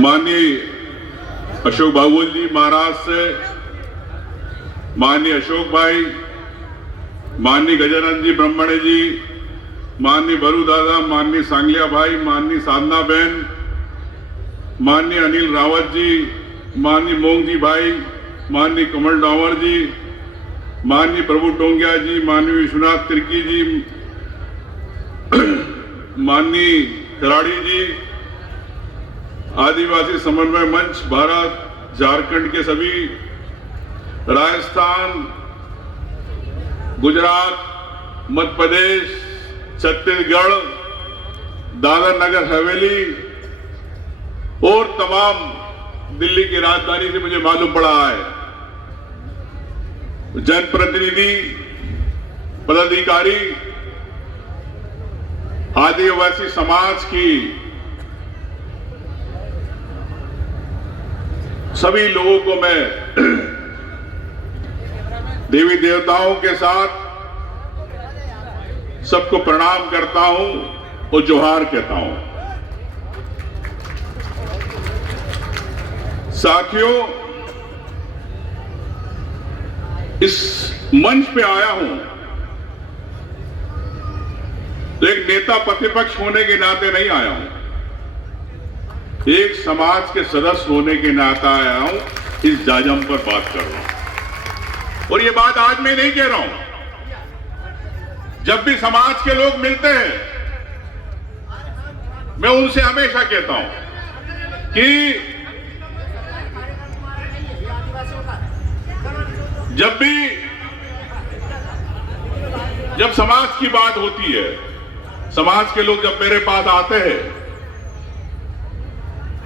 माननीय अशोक बाबुल जी महाराष्ट्र से, माननीय अशोक भाई, माननीय गजानंद जी ब्रह्मणे जी, माननीय बरू दादा, माननीय सांगलिया भाई, माननीय साधना बहन, माननीय अनिल रावत जी, माननीय मोंग जी भाई, माननीय कमल डावर जी, माननीय प्रभु टोंगिया जी, माननीय विश्वनाथ तिर्की जी, माननीय खिलाड़ी जी, आदिवासी समन्वय मंच भारत झारखंड के सभी, राजस्थान, गुजरात, मध्य प्रदेश, छत्तीसगढ़, दादर नगर हवेली और तमाम दिल्ली की राजधानी से मुझे मालूम पड़ा है, जनप्रतिनिधि, पदाधिकारी, आदिवासी समाज की सभी लोगों को मैं देवी देवताओं के साथ सबको प्रणाम करता हूं और जोहार कहता हूं। साथियों, इस मंच पे आया हूं तो एक नेता प्रतिपक्ष होने के नाते नहीं आया हूं, एक समाज के सदस्य होने के नाते आया हूं। इस जाजम पर बात कर रहा हूं और ये बात आज मैं नहीं कह रहा हूं, जब भी समाज के लोग मिलते हैं मैं उनसे हमेशा कहता हूं कि जब समाज की बात होती है, समाज के लोग जब मेरे पास आते हैं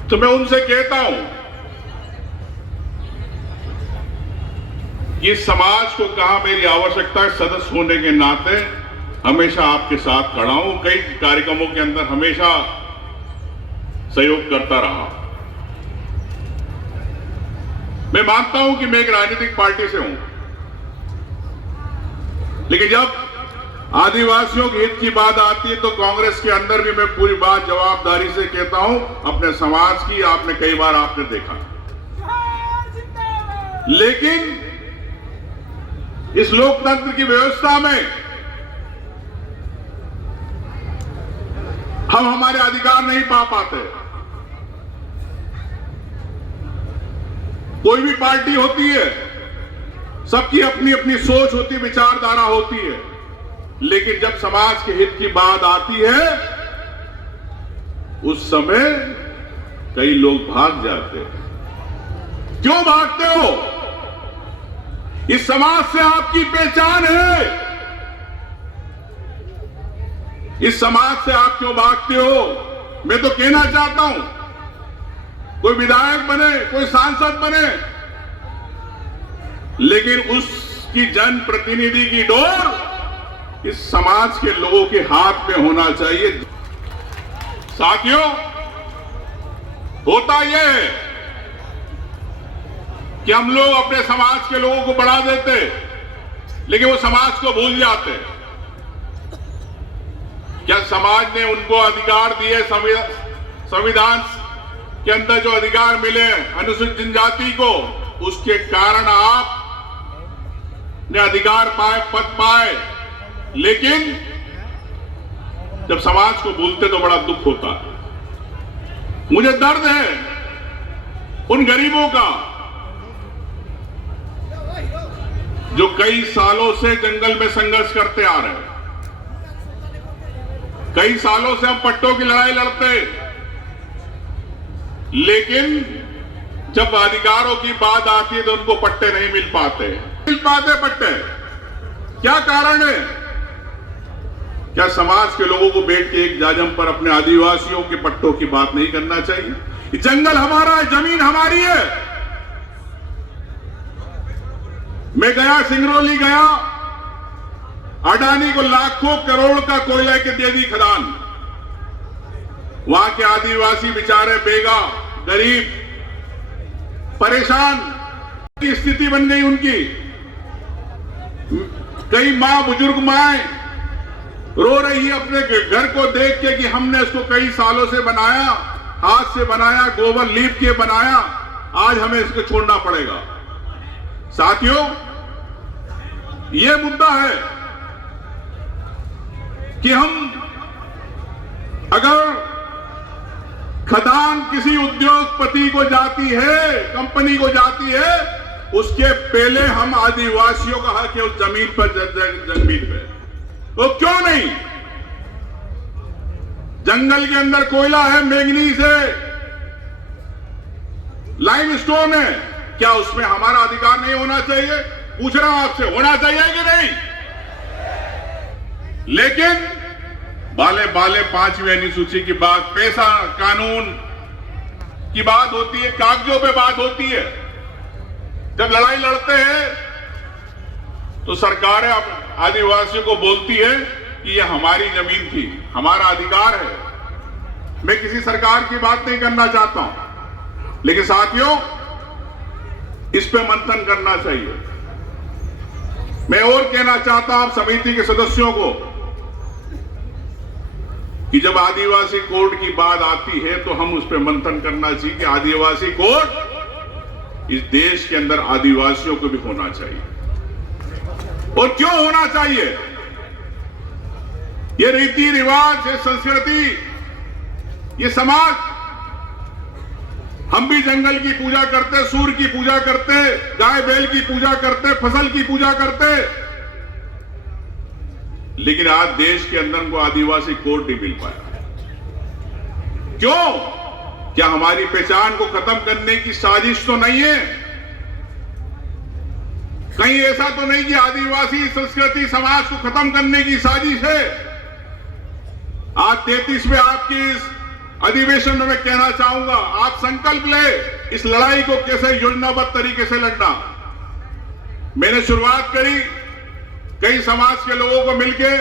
तो मैं उनसे कहता हूं कि समाज को कहा मेरी आवश्यकता है, सदस्य होने के नाते हमेशा आपके साथ खड़ा हूं, कई कार्यक्रमों के अंदर हमेशा सहयोग करता रहा। मैं मानता हूं कि मैं एक राजनीतिक पार्टी से हूं, लेकिन जब आदिवासियों के हित की बात आती है तो कांग्रेस के अंदर भी मैं पूरी बात जवाबदारी से कहता हूं, अपने समाज की। आपने कई बार आपने देखा, लेकिन इस लोकतंत्र की व्यवस्था में हम हमारे अधिकार नहीं पा पाते। कोई भी पार्टी होती है, सबकी अपनी अपनी सोच होती है, विचारधारा होती है, लेकिन जब समाज के हित की बात आती है उस समय कई लोग भाग जाते हैं। क्यों भागते हो? इस समाज से आपकी पहचान है, इस समाज से आप क्यों भागते हो? मैं तो कहना चाहता हूं, कोई विधायक बने, कोई सांसद बने, लेकिन उसकी जनप्रतिनिधि की डोर इस समाज के लोगों के हाथ में होना चाहिए। साथियों, होता यह है कि हम लोग अपने समाज के लोगों को बढ़ा देते, लेकिन वो समाज को भूल जाते। क्या समाज ने उनको अधिकार दिए? संविधान के अंदर जो अधिकार मिले अनुसूचित जनजाति को, उसके कारण आप ने अधिकार पाए, पद पाए, लेकिन जब समाज को भूलते तो बड़ा दुख होता है। मुझे दर्द है उन गरीबों का जो कई सालों से जंगल में संघर्ष करते आ रहे हैं। कई सालों से हम पट्टों की लड़ाई लड़ते, लेकिन जब अधिकारों की बात आती है तो उनको पट्टे नहीं मिल पाते पट्टे। क्या कारण है? क्या समाज के लोगों को बैठ के एक जाजम पर अपने आदिवासियों के पट्टों की बात नहीं करना चाहिए? जंगल हमारा है, जमीन हमारी है। मैं गया, सिंगरौली गया, अडानी को लाखों करोड़ का कोयला के दे दी खदान। वहां के आदिवासी बेचारे बेगा, गरीब, परेशान की स्थिति बन गई उनकी। कई मां, बुजुर्ग माएं रो रही है अपने घर को देख के कि हमने इसको कई सालों से बनाया, हाथ से बनाया, गोबर लीप के बनाया, आज हमें इसको छोड़ना पड़ेगा। साथियों, यह मुद्दा है कि हम अगर खदान किसी उद्योगपति को जाती है, कंपनी को जाती है, उसके पहले हम आदिवासियों का हक है उस जमीन पर, जमीन पे। तो क्यों नहीं? जंगल के अंदर कोयला है, मैंगनीज है, लाइमस्टोन है, क्या उसमें हमारा अधिकार नहीं होना चाहिए? पूछ रहा हूं आपसे, होना चाहिए कि नहीं? लेकिन बाले बाले 5वीं अनुसूची की बात, पैसा कानून की बात होती है, कागजों पे बात होती है। जब लड़ाई लड़ते हैं तो सरकारें आदिवासियों को बोलती है कि यह हमारी जमीन थी, हमारा अधिकार है। मैं किसी सरकार की बात नहीं करना चाहता हूं, लेकिन साथियों, इस पे मंथन करना चाहिए। मैं और कहना चाहता हूं आप समिति के सदस्यों को कि जब आदिवासी कोड की बात आती है तो हम उस पर मंथन करना चाहिए कि आदिवासी कोड इस देश के अंदर आदिवासियों को भी होना चाहिए। और क्यों होना चाहिए? ये रीति रिवाज, ये संस्कृति, ये समाज, हम भी जंगल की पूजा करते, सूर्य की पूजा करते, गाय बैल की पूजा करते, फसल की पूजा करते, लेकिन आज देश के अंदर को आदिवासी कोड नहीं मिल पाया। क्यों? क्या हमारी पहचान को खत्म करने की साजिश तो नहीं है? कहीं ऐसा तो नहीं कि आदिवासी संस्कृति समाज को खत्म करने की साजिश है? आज 33वें आपकी इस अधिवेशन में कहना चाहूंगा, आप संकल्प ले इस लड़ाई को कैसे योजनाबद्ध तरीके से लड़ना। मैंने शुरुआत करी, कई समाज के लोगों को मिलकर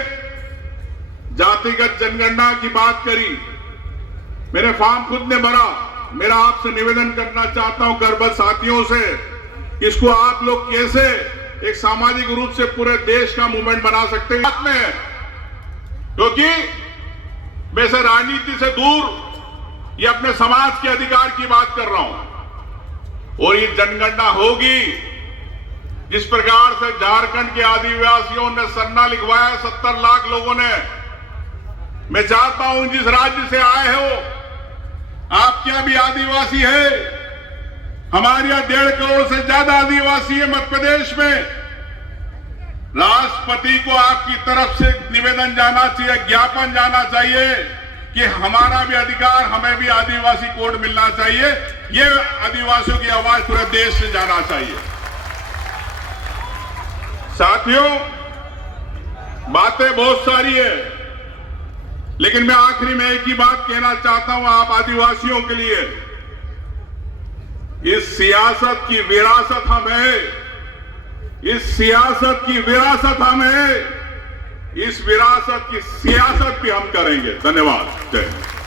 जातिगत जनगणना की बात करी, मेरे फॉर्म खुद ने भरा। मेरा आपसे निवेदन करना चाहता हूं गर्भवत साथियों से, इसको आप लोग कैसे एक सामाजिक रूप से पूरे देश का मूवमेंट बना सकते हैं में, क्योंकि मैं से राजनीति से दूर ये अपने समाज के अधिकार की बात कर रहा हूं। और ये जनगणना होगी जिस प्रकार से झारखंड के आदिवासियों ने सरना लिखवाया 70 लाख लोगों ने। मैं चाहता हूं जिस राज्य से आए हो, आप क्या भी आदिवासी है, हमारे यहां 1.5 करोड़ से ज्यादा आदिवासी है मध्य प्रदेश में। राष्ट्रपति को आपकी तरफ से निवेदन जाना चाहिए, ज्ञापन जाना चाहिए कि हमारा भी अधिकार, हमें भी आदिवासी कोड मिलना चाहिए। ये आदिवासियों की आवाज पूरे देश से जाना चाहिए। साथियों, बातें बहुत सारी है, लेकिन मैं आखिरी में एक ही बात कहना चाहता हूं आप आदिवासियों के लिए। इस सियासत की विरासत हम है, इस सियासत की विरासत हम है, इस विरासत की सियासत भी हम करेंगे। धन्यवाद। जय हिंद।